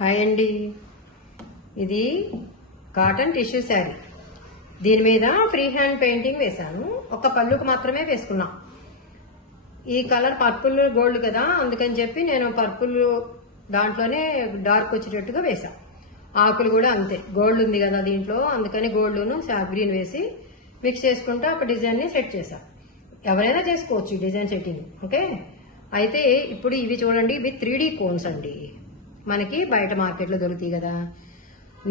Hi అండి, ఇది cotton tissue sari. దీని మీద ఫ్రీ హ్యాండ్ పెయింటింగ్ వేశాను. ఒక పళ్ళుకు మాత్రమే వేసుకున్నా. ఈ కలర్ పర్పుల్ గోల్డ్ కదా, అందుకని చెప్పి నేను పర్పుల్ దాంట్లోనే డార్క్ వచ్చేటట్టుగా వేసా. ఆకులు కూడా అంతే, గోల్డ్ ఉంది కదా దీంట్లో, అందుకని గోల్డ్ను శాప్ గ్రీన్ వేసి మిక్స్ చేసుకుంటూ ఒక డిజైన్ ని సెట్ చేశా. ఎవరైనా చేసుకోవచ్చు ఈ డిజైన్ సెట్టింగ్. ఓకే, అయితే ఇప్పుడు ఇవి చూడండి, ఇవి 3D కోన్స్ అండి. మనకి బయట మార్కెట్లో దొరుకుతాయి కదా.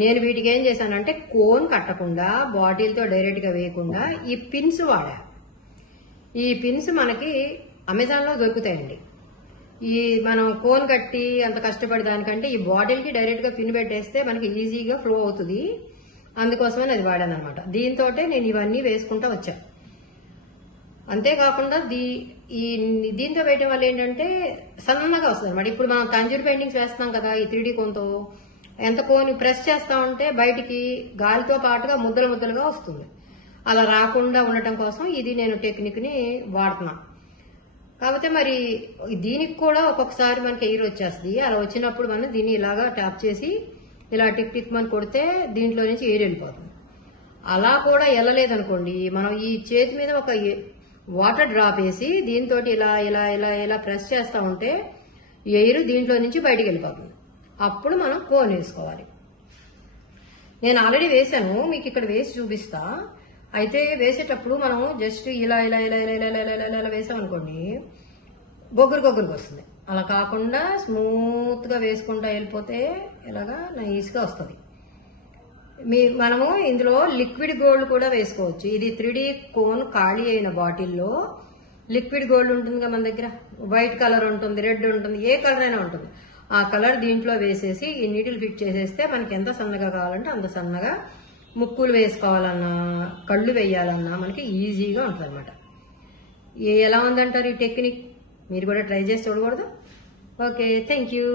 నేను వీటికి ఏం చేశానంటే కోన్ కట్టకుండా బాటిల్తో డైరెక్ట్ గా వేయకుండా ఈ పిన్స్ వాడా. ఈ పిన్స్ మనకి అమెజాన్ లో దొరుకుతాయండి. ఈ మనం కోన్ కట్టి అంత కష్టపడి దానికంటే ఈ బాటిల్ కి డైరెక్ట్ గా పిన్ పెట్టేస్తే మనకి ఈజీగా ఫ్లో అవుతుంది. అందుకోసమని అది వాడాను అనమాట. దీంతో నేను ఇవన్నీ వేసుకుంటా వచ్చా. అంతేకాకుండా దీంతో వేయటం వల్ల ఏంటంటే సన్నగా వస్తుంది అనమాట. ఇప్పుడు మనం తంజూరు పెయింటింగ్స్ వేస్తున్నాం కదా ఈ 3D కోన్తో, ఎంత కోన్ ప్రెస్ చేస్తా ఉంటే బయటికి గాలితో పాటుగా ముద్దలు ముద్దలుగా వస్తుంది. అలా రాకుండా ఉండటం కోసం ఇది నేను టెక్నిక్ ని వాడుతున్నా. కాకపోతే మరి దీనికి కూడా ఒక్కొక్కసారి మనకి ఎయిర్ వచ్చేస్తుంది. అలా వచ్చినప్పుడు మనం దీన్ని ఇలాగా ట్యాప్ చేసి ఇలా టిక్ టిక్ అని కొడితే దీంట్లో నుంచి ఎయిర్ వెళ్ళిపోతుంది. అలా కూడా వెళ్ళలేదనుకోండి, మనం ఈ చేతి మీద ఒక వాటర్ డ్రాప్ వేసి దీంతో ఇలా ఇలా ఇలా ఇలా ప్రెస్ చేస్తా ఉంటే ఎయిర్ దీంట్లో నుంచి బయటికి వెళ్ళిపోతుంది. అప్పుడు మనం కోన్ వేసుకోవాలి. నేను ఆల్రెడీ వేసాను, మీకు ఇక్కడ వేసి చూపిస్తా. అయితే వేసేటప్పుడు మనం జస్ట్ ఇలా ఇలా ఇలా ఇలా ఇలా ఇలా ఇలా ఇలా వేసామనుకోండి, గొగ్గురు గొగ్గురుగా వస్తుంది. అలా కాకుండా స్మూత్ గా వేసుకుంటా వెళ్ళిపోతే ఇలాగా నైస్ గా వస్తుంది. మనము ఇందులో లిక్విడ్ గోల్డ్ కూడా వేసుకోవచ్చు. ఇది 3D కోన్ ఖాళీ అయిన బాటిల్లో లిక్విడ్ గోల్డ్ ఉంటుంది కదా మన దగ్గర, వైట్ కలర్ ఉంటుంది, రెడ్ ఉంటుంది, ఏ కలర్ అయినా ఉంటుంది. ఆ కలర్ దీంట్లో వేసేసి ఈ నీటిల్ ఫిట్ చేసేస్తే మనకి ఎంత సన్నగా కావాలంటే అంత సన్నగా ముక్కులు వేసుకోవాలన్నా కళ్ళు వేయాలన్నా మనకి ఈజీగా ఉంటుంది అనమాట. ఎలా ఉందంటారు ఈ టెక్నిక్? మీరు కూడా ట్రై చేసి చూడకూడదు? Okay, thank you.